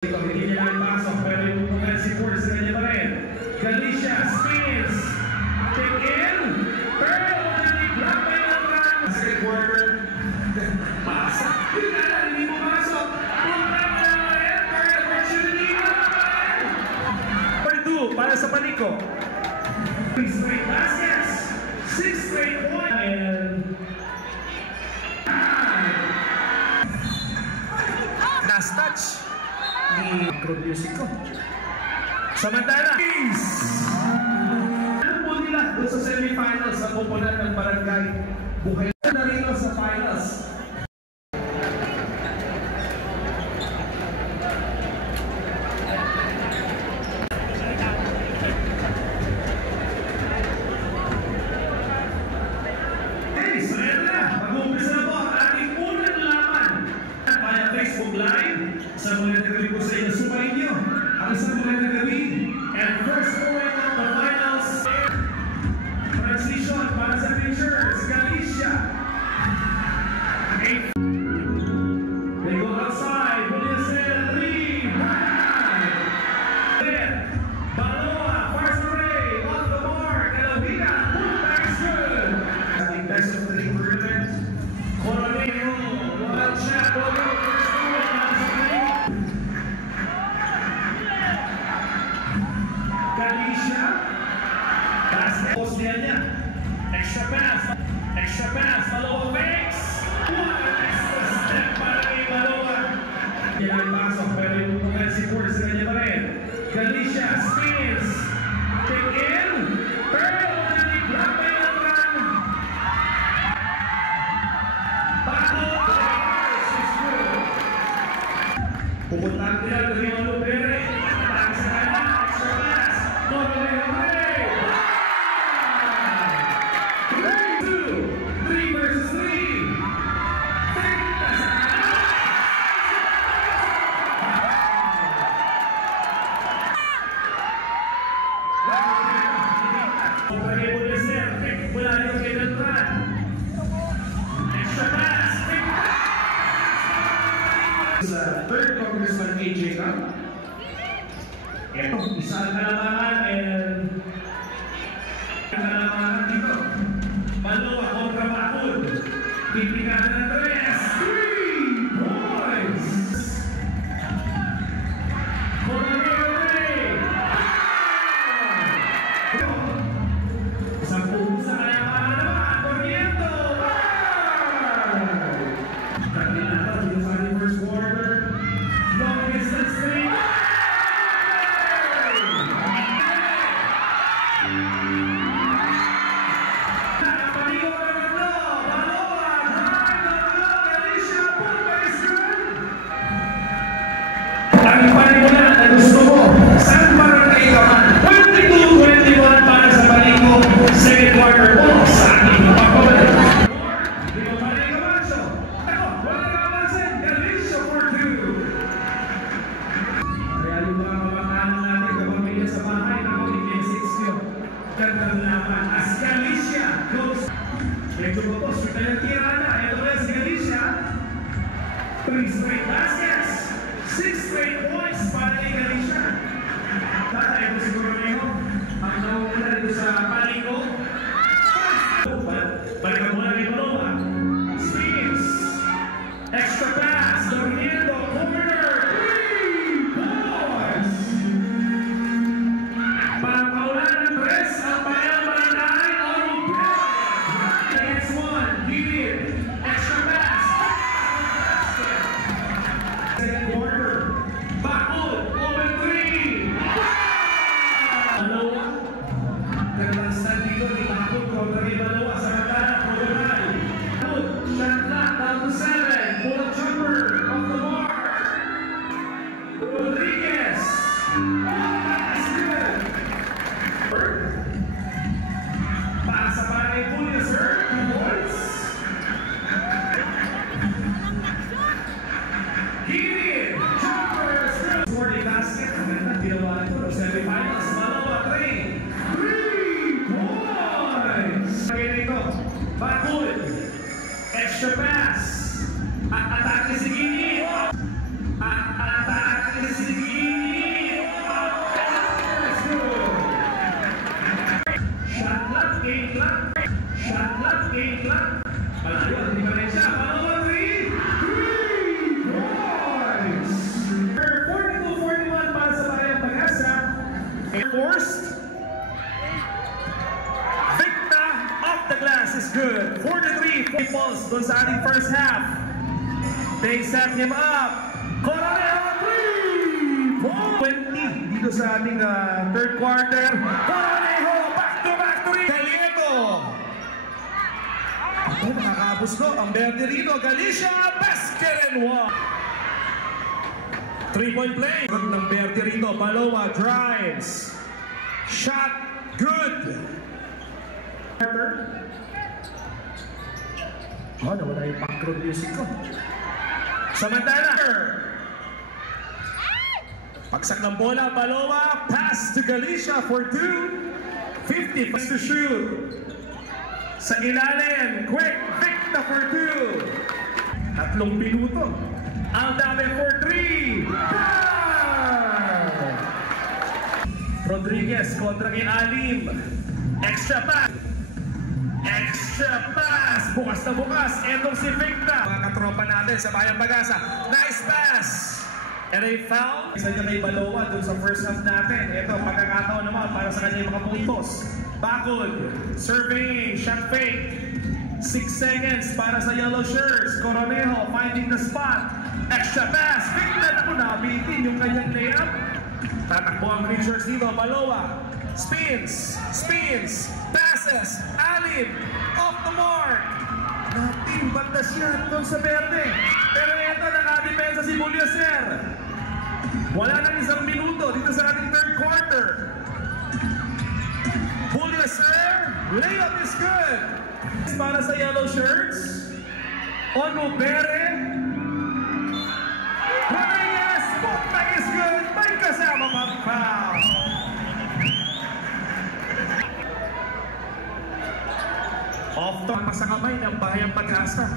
Ito, hindi niya lang pasok, pero yung mga si Force na niya pa rin. Galicia spins. Take in. Pearl, grabe na naman. Second quarter. Pasok. Yun na lang, hindi mo pasok. Program na naman yan. Pearl, opportunity na naman. For 2, para sa Panico. 3 straight baskets. 6 straight points. And last touch ni Crowd Music ko. Samantala, ano po nila doon sa semifinals na pupunan ng Barangay Buhay na rin sa finals. Hey, so yan na. Mag-uumpisa na po ang ating unang laban via Facebook Live. Sa mga nagagabi po sa inyo, sumayin nyo ang isang mga nagagabi. And first point of the finals. Transition para sa pictures, Galicia. They go outside, Buliasen, 3, then Baloa, first array, off the mark, Elovina, putbacks good. Ating best of 3 tournament. Coronero, wild shot, Bogo, first point, Galicia, basket, post niya, extra pass, Baloa fakes, what an extra step para kay Baloa. Yan ang pasok, pero yung mga si Force na niya pa rin. Galicia spins, take in, Pearl, grabe na naman. Baloa, pupuntahan nila ng Rio Lubere. Atake sa kanya, extra pass. Norman Ray. 3 versus 3. Wala rin kay Beltran. Extra pass. Sa third Congressman AJ Cup. Ito, isang kalamangan and kalamangan dito. Baloa kontra Bakul. Pipikan ng 3 points. Coronel Ray. Isang punto sa kalamangan naman. Corriento. Kakinata dito sa ating first quarter. Long distance 3. Ang panimula na gusto mo, saan barangay ka man? 22-21 para sa Panico. Second quarter po sa ating papabalik. Di ba Panico Manso? Ako, wala na kapansin. Galicia for 2. Kaya yung mga kamakanan natin kapamilya sa bahay na magiging 6 yun. Gandang laban as Galicia goes. Medyo po po, suta yung tirana. Ito na si Galicia. 3 straight baskets. 6 straight points para kay Galicia. Tatay ko siguro ngayon ang nauna dito sa Panico. Balikan muna kay Baloa. Spins. Extra pass. Dormiendo. Corner. 3 points. Pangkaulan ng press ang Bayang Barangay on press. Against 1. Gilid. Extra pass. Second quarter. Bakul. Open 3. Baloa. Gandang stand dito ni Bakul kontra ni Baloa sa matala. Coronel. Bakul. Shot clock down to 7. Pull up jumper. Off the mark. Rodriguez. That's good. Pasa para kay Buliasen. 2 points. Gilid. Jumpers. 40 basket. Ang ganda. Ginawa nito. Semifinals. Baloa 3. 3 points. Kaya nito. Bakul. Extra pass. At atake si Gilid. At atake si Staples doon sa ating first half. They set him up. Coronel 3-point! 20 dito sa ating third quarter. Coronel back-to-back 3. Galieto. Ako, nakakabos ko. Ang Verde rito. Galicia, basket and one. 3-point play. Ng Verde rito. Baloa drives. Shot. Good. Oh, nawala yung background music ko. Samantala. Pagsak ng bola, Baloa. Pass to Galicia for 2. 50 to shoot. Sa ilalim. Quick. Victa for 2. 3 minuto. Aldave for 3. Rodriguez kontra kay Alim. Extra pass. Extra pass. Bukas na bukas. Etong si Victa. Mga katropa natin sa Bayang Pag-asa. Nice pass. And a foul. Isa niya kay Baloa dun sa first half natin. Ito, pagkakataon naman para sa kanya yung mga puntos. Bakod. Surveying. Shot fake. 6 seconds para sa yellow shirts. Coronejo finding the spot. Extra pass. Victa na kung nabitin yung kanyang layup. Tatakbo ang green shirts dito. Baloa. Spins. Spins. Passes. Alim. Off the mark. Natimbat na siya doon sa Verde. Pero ito nakadepensa si Buliaser. Wala nang 1 minuto dito sa ating third quarter. Buliaser. Layup is good. Para sa yellow shirts. Ono Bere. Rodriguez. Putback is good. May kasama pang foul. Off-top sa kamay ng Bayang Pag-asa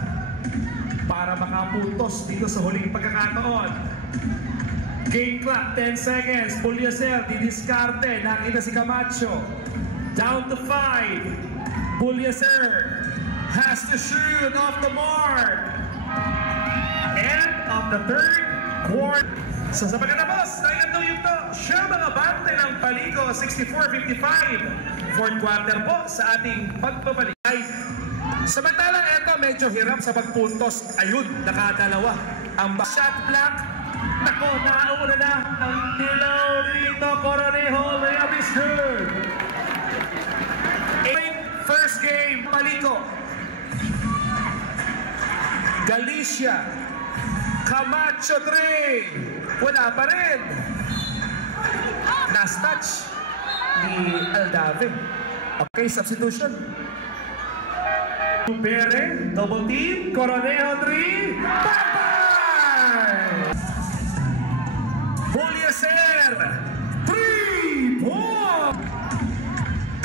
para makapuntos dito sa huling pagkakataon. Game clock, 10 seconds. Buliaser, didiskarte. Nakita si Camacho. Down to 5. Buliaser has to shoot off the mark. End of the third quarter. So sa pagkatapos, nagandong ito siya mga bante ng Paliko, 64-55. Fourth quarter po sa ating pagbabalik. Samantalang ito medyo hirap sa pagpuntos. Ayun, nakadalawa. Ang shot block. Nako, nauna na ang dilaw dito. Coronejo, layup is good. First game, Paliko. Galicia. Camacho 3. Wala pa rin. Last touch ni Aldave. Okay, substitution. Bere, double team. Coronejo 3. Bye-bye! Buliaser. 3 point.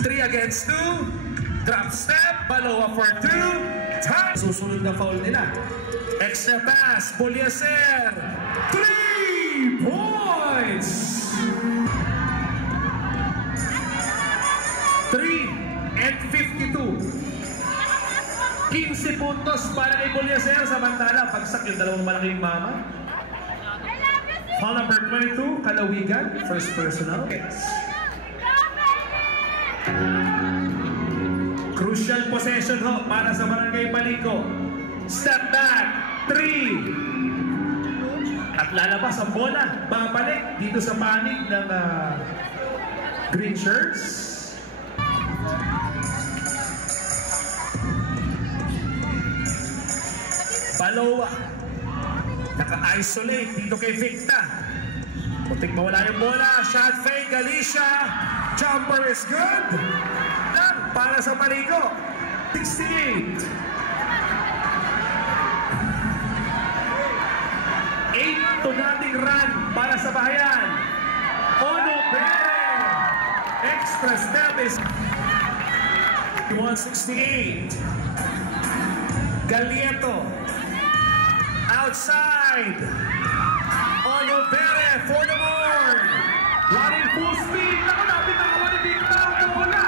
3 against 2. Drop step. Baloa for 2. Time. Susunod na foul nila. Extra pass. Buliaser. 3 points. 3-52. 15 puntos para kay Buliaser. Samantala, pagsak yung dalawang malaking mama. Foul number 22, Kalawigan. First personal. Crucial possession ho para sa Barangay Paliko. Step back. 3. At lalabas ang bola. Babalik dito sa panig ng green shirts. Baloa. Naka-isolate dito kay Victa. Muntik mawala yung bola. Shot fake. Galicia. Jumper is good. Lang para sa Paliko. 68. 8-0 run para sa Bayan. Ono Bere. Extra step is 168. Galieto. Outside. Ono Bere for the board. Running full speed. Naku, napit ang kawali dito. Wala.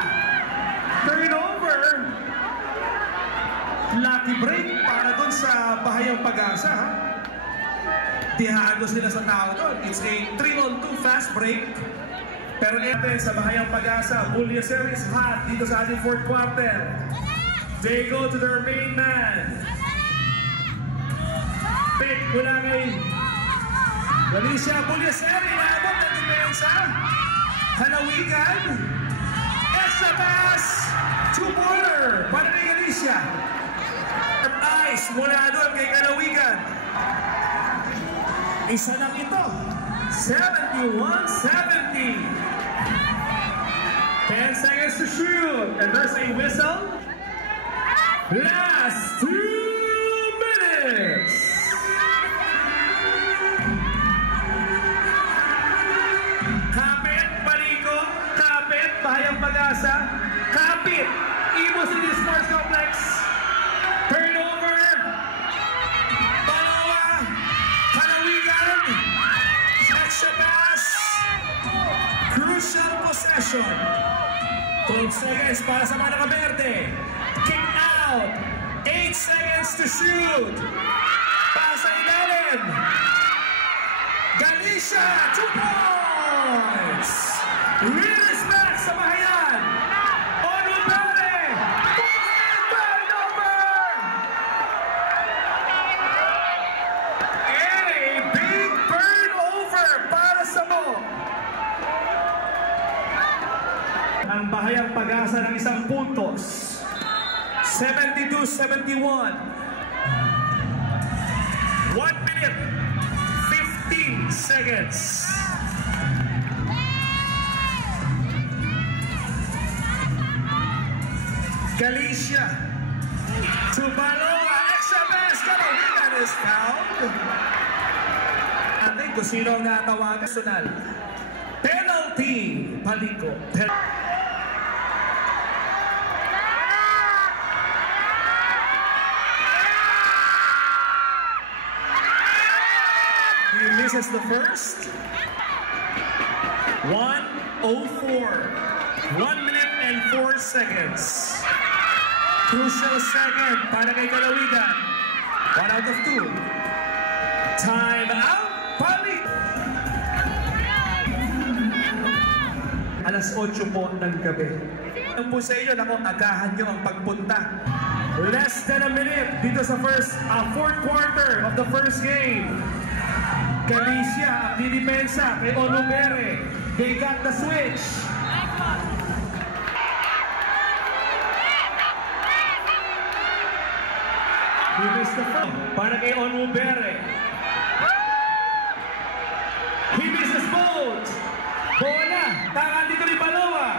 Turnover. Lucky break para dun sa Bahayang Pag-asa. Tihado sila sa tao doon. It's a 3-on-2 fast break. Pero ito sa Bahayang Pag-asa, Buliaser is hot dito sa ating fourth quarter. They go to their main man. Pick mula kay Galicia Puliaser. Inaabot ng depensa. Halawigan. Extra pass. Two-pointer para kay Galicia. Nice mula doon kay Halawigan. Isa lang ito. 71-70. 10 seconds to shoot. And there's a whistle. Last 2 minutes. Kapit, Paliko. Kapit, Bahayang Pag-asa. Kapit, Ibo City Sports Complex. Turnover. Balawa. Halawigan. Extra pass. Crucial possession. 12 seconds para sa mga nakaberde. Kick out. 8 seconds to shoot. Pasa ilalim. Galicia, 2 points. Release back sa Bahayan. Onubere. Turnover. And a big turnover para sa Mo. Ang Bahayang Pag-asa ng isang puntos. 72-71. 1 minute, 15 seconds. Galicia to Baloa. Extra pass. That is fouled. Atin kung sino ang natawagan. Personal. Penalty. Paliko. He misses the first. 1:04. 1 minute and 4 seconds. Crucial second para kay Kalawigan. 1 out of 2. Time out. Balik. Alas 8 po ng gabi. Ano po sa inyo, naku, agahan nyo ang pagpunta. Less than a minute dito sa fourth quarter of the first game. Galicia ang didepensa kay Onubere. They got the switch. He missed the front para kay Onubere. He misses both. Bola. Tangan dito ni Baloa.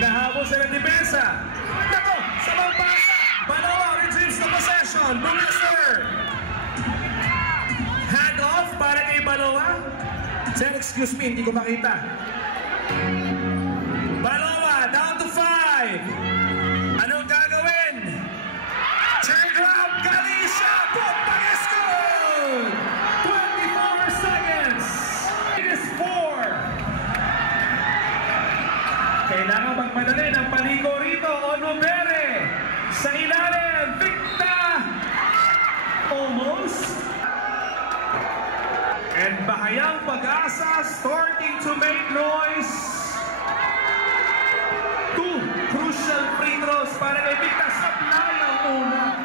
Hinahabol sa ng depensa. Nako, sa mga pasa. Baloa retrieves the possession. Bumister. Hand off para kay Baloa. Sen, excuse me, hindi ko makita. Baloa, down to 5. Anong gagawin? Turn drop, Galicia, putang is good! 24 seconds. It is 4. Kailangan magmadali ng Paliko rito. Onubere. Sa ilalim, Victa. Almost. And Bahayang Pag-asa starting to make noise. 2 crucial free throws para kay Victa. Supply ang una.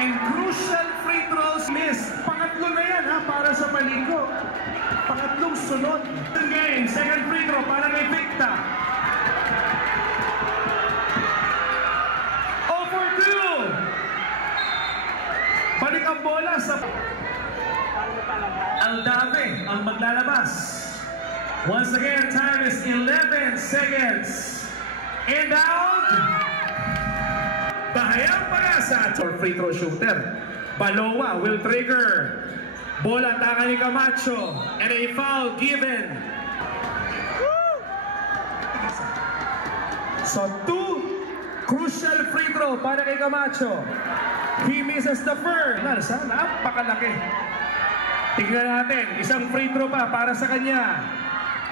And crucial free throws miss. Pangatlo na yan para sa Paliko. Pangatlong sunod. Game, second free throw para kay Victa. 0 for 2. Balik ang bola sa Aldave ang maglalabas. Once again, time is 11 seconds. And out. Bahayang Pag-asa for free throw shooter. Baloa will trigger. Bola taka ni Camacho. And a foul given. So 2 crucial free throw para kay Camacho. He misses the first. Napakalaki. Tignan natin, isang free throw pa para sa kanya.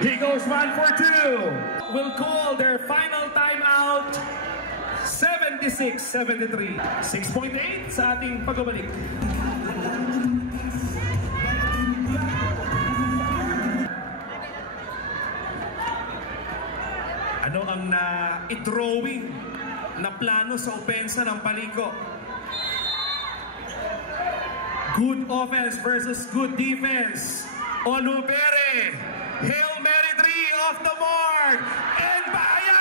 He goes 1 for 2. Will call their final timeout. 76-73. 6.8 sa ating pagbabalik. Ano ang bang i-drawing na plano sa opensa ng Paliko. Good offense versus good defense. Olubere, Hail Mary 3 off the mark, and Bahaya!